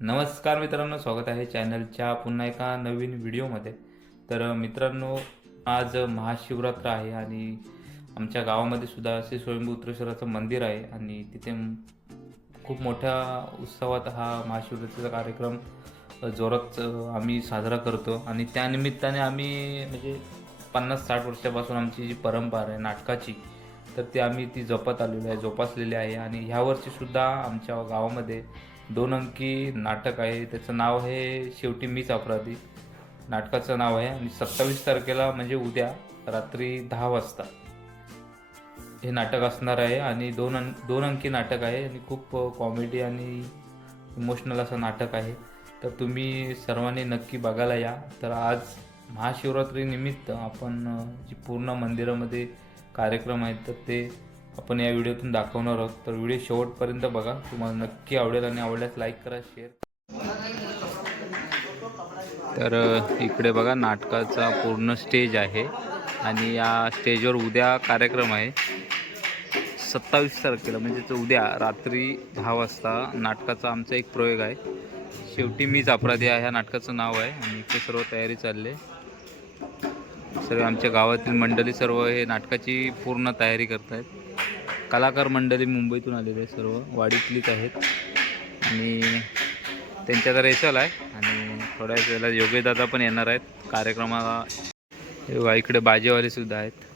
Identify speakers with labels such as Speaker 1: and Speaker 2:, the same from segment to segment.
Speaker 1: नमस्कार मित्रांनो स्वागत आहे चॅनलच्या पुन्हा एका नवीन व्हिडिओमध्ये. तर मित्रांनो आज महाशिवरात्र आहे आणि आमच्या गावामध्ये सुद्धा श्री स्वयंभू उत्रेश्वराचं मंदिर आहे आणि तिथे खूप मोठ्या उत्सवात हा महाशिवरात्रीचा कार्यक्रम जोरात आम्ही साजरा करतो. आणि त्यानिमित्ताने आम्ही म्हणजे पन्नास साठ वर्षापासून आमची जी परंपरा आहे नाटकाची तर ती आम्ही ती जपत आलेली आहे जोपासलेली आहे. आणि ह्या आमच्या गावामध्ये दोन अंकी नाटक आहे. त्याचं नाव आहे शेवटी मीच अपराधी. नाटकाचं नाव आहे आणि सत्तावीस तारखेला म्हणजे उद्या रात्री दहा वाजता हे नाटक असणार आहे आणि दोन अं दोन अंकी नाटक आहे आणि खूप कॉमेडी आणि इमोशनल असं नाटक आहे. तर तुम्ही सर्वांनी नक्की बघायला या. तर आज महाशिवरात्रीनिमित्त आपण जी पूर्ण मंदिरामध्ये कार्यक्रम आहेत तर ते आपण या व्हिडिओतून दाखवणार आहोत. तर व्हिडिओ शेवटपर्यंत बघा. तुम्हाला नक्की आवडेल आणि आवडल्यास लाईक करा शेअर तर इकडे बघा नाटकाचा पूर्ण स्टेज आहे. आणि या स्टेजवर उद्या कार्यक्रम आहे. सत्तावीस तारखेला म्हणजे उद्या रात्री दहा वाजता नाटकाचा आमचा एक प्रयोग आहे. शेवटी मीच अपराधी आहे ह्या नाटकाचं नाव आहे. आणि इथे सर्व तयारी चालली सर्व आमच्या गावातील मंडळी सर्व हे नाटकाची पूर्ण तयारी करत आहेत कलाकार मंडळी मुंबईतून आलेले आहे सर्व. वाडीतलीच आहेत. आणि त्यांच्या रेसल आहे. आणि थोड्याच वेळेला योगेश दादा पण येणार आहेत. कार्यक्रमाला इकडे बाजेवाले सुद्धा आहेत.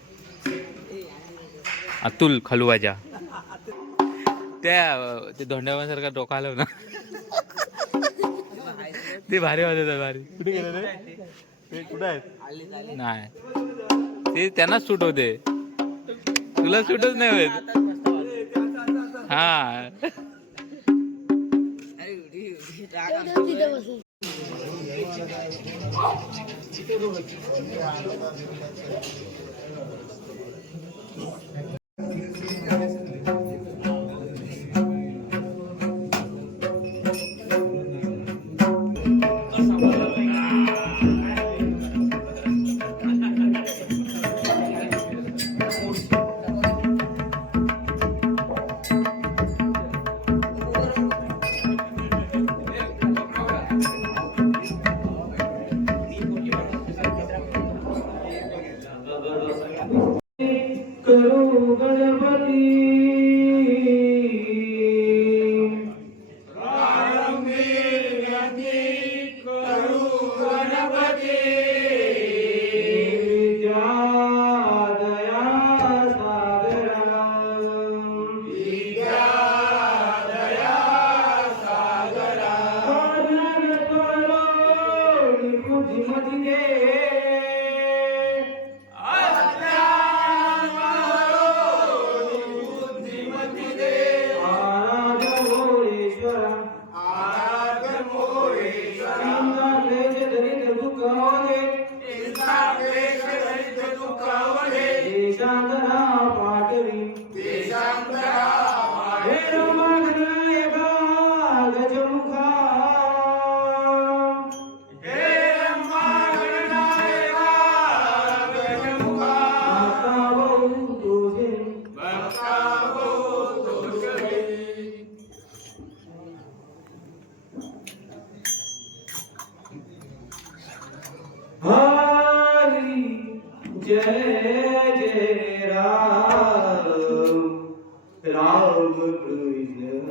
Speaker 1: अतुल खलुवाजा. त्या ते धोंड्यावासारखा डोका आलं ना ते भारी वाजत भारी. कुठे गेलं ते कुठं आहेत? नाही. ते त्यांनाच सूट होते तुला सुटच नाही होत. हा.
Speaker 2: sagrado. Allah'ım ömrüyle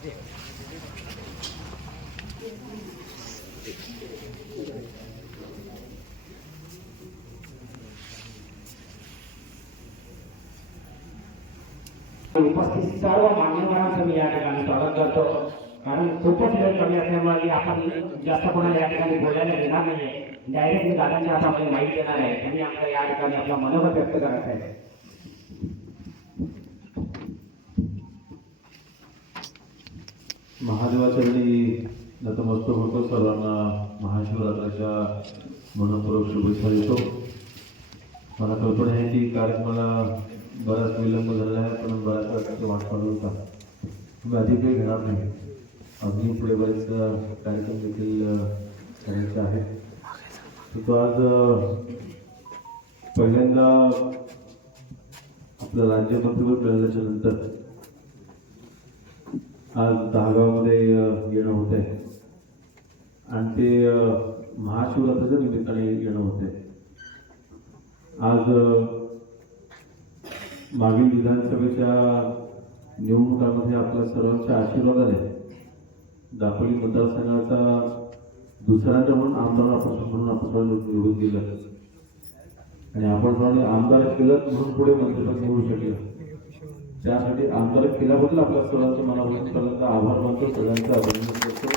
Speaker 3: उपस्थित सर्व मान्यवरांचं मी या ठिकाणी स्वागत करतो. कारण खूपच वेळ कमी असल्यामुळे आपण जास्त कोणाला या ठिकाणी बोलायला देणार नाहीये. डायरेक्ट मी दादांच्या हातामध्ये माहिती देणार आहे. त्यांनी आपल्या या ठिकाणी आपला मनोगत व्यक्त करायचं आहे.
Speaker 4: महादेवाचरणी नतमस्तक होतो. सर्वांना महाशिवरात्राच्या मनपूर्वक शुभेच्छा देतो. मला कल्पना आहे की कार्यक्रमाला बराच विलंब झालेला आहे पण बऱ्याच प्रकारचे वाट पाहत होता. मी अधिक काही घेणार नाही. अजून पुढे बरेच कार्यक्रम देखील करायचे आहेत. तो आज पहिल्यांदा आपलं राज्यमंत्रीपद मिळाल्याच्या नंतर आज दहागावमध्ये येणं होत आहे आणि ते अ, महाशिवरात्रीच्या निमित्ताने येणं होते आज मागील विधानसभेच्या निवडणुकामध्ये आपल्या सर्वांच्या आशीर्वादाने दापोली मतदारसंघाचा दुसऱ्या म्हणून आमदार आपण म्हणून आपण निवडून दिलं. आणि आपण आमदार केलं म्हणून पुढे मंत्रिपद निवडू शकलं. त्यासाठी आमदार केल्याबद्दल आपल्या सर्वांचं मनापासून सर्वांचा आभार मानतो. सगळ्यांचं अभिनंदन करतो.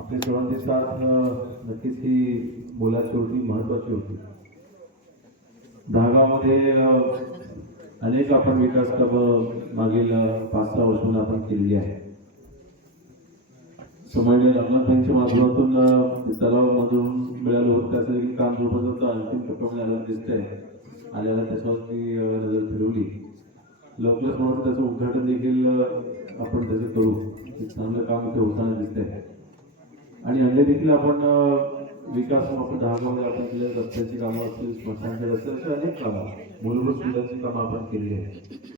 Speaker 4: आपली सर्वांची साथ नक्कीच ही बोलायची होती महत्वाची होती. दहागावमध्ये अनेक आपण विकास कामं मागील पाच सहा वर्षांना आपण केलेली आहे समजले रत्नाथांच्या माध्यमातून तलाव मधून मिळालं होतं. त्याचं काम जोपर्यंत अंतिम टप्प्यामध्ये आलेलं दिसतंय आल्याला त्याच्यावरती लवकरच मला त्याचं उद्घाटन देखील आपण त्याचे करू. चांगलं काम ते होताना दिसतंय. आणि अन्य देखील आपण विकास आपण दहागावमध्ये आपण केले रस्त्याची कामं असतील स्मशानचे रस्ते अशी अनेक कामं. मूलभूत सुविधांची कामं आपण केलेली आहेत.